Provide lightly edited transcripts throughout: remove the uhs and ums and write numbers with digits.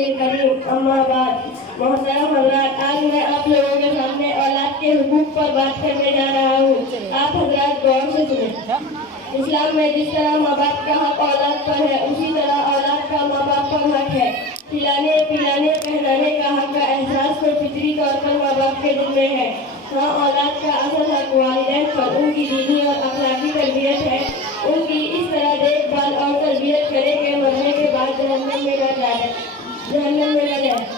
करीम अम्मा बाद मोहतरम हजरात, आज मैं आप लोगों के सामने औलाद के हुकूक पर बात करने जा रहा हूँ। आप हजरात गौर से सुनें। इस्लाम में जिस तरह माँ बाप का हक औलाद पर है, उसी तरह औलाद का माँ बाप पर हक है। खिलाने पिलाने पहनाने का हक का एहसास तो फितरी तौर पर माँ बाप के दिल में है। हाँ, औलाद का असल हक वालिदैन पर उनकी दीनी और अखलाकी तरबियत है। उनकी इस तरह देखभाल और तरबियत करे कि मरने के बाद जहन्नम में न जाए।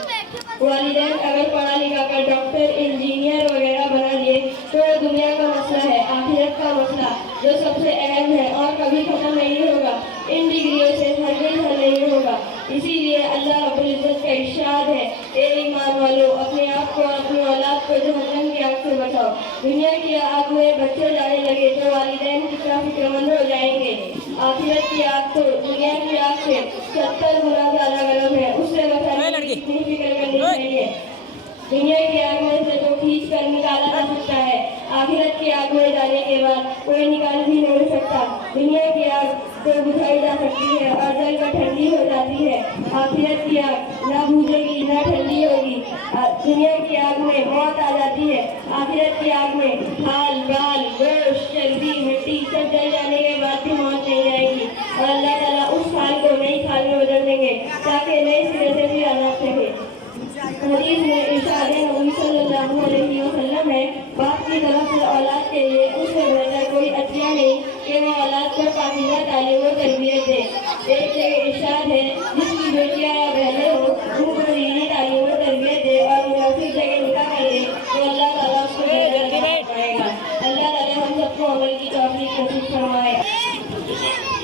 वालिदैन अगर पढ़ा लिखा कर डॉक्टर इंजीनियर वगैरह बना दिए तो वो दुनिया का मसला है, आखिरत का मसला जो सबसे अहम है और कभी खत्म नहीं होगा। इन डिग्रियों से हरगिज़ हल नहीं होगा। इसीलिए अल्लाह रब्बुल इज्जत का इरशाद है, ए ईमान वालों, अपने आप को और अपनी औलाद को जहन्नम की आग से बचाओ। दुनिया की आग में बच्चे जाने लगे तो वालिदैन कितना फिक्रमंद हो जाएंगे। आखिरत की आग तो दुनिया की आग से 70 गुना ज्यादा गर्म है, उससे बचाने की कितनी फिक्र करनी चाहिए। दुनिया की आग में से तो खींच कर निकाला जा सकता है, आखिरत की आग में जाने के बाद कोई निकाल भी नहीं सकता। दुनिया की आग तो बुझाई जा सकती है और जल कर ठंडी हो जाती है, आखिरत की आग ना बुझेगी ना ठंडी होगी। दुनिया की आग में मौत आ जाती है, आखिरत की आग में खाल बाल गोश्त चर्बी मिट्टी सब जल जाने के बाद भी मौत नहीं आएगी और अल्लाह ताला उस खाल को नई खाल में बदल देंगे ताकि नए सिरे से भी आना सके। हदीस में इरशाद नबी सल्लल्लाहु अलैहि वसल्लम है, बाप की तरफ से औलाद के लिए उससे बेहतर कोई अतिया नहीं कि वो औलाद को पाकीज़ा तालीम और तरबियत दे। एक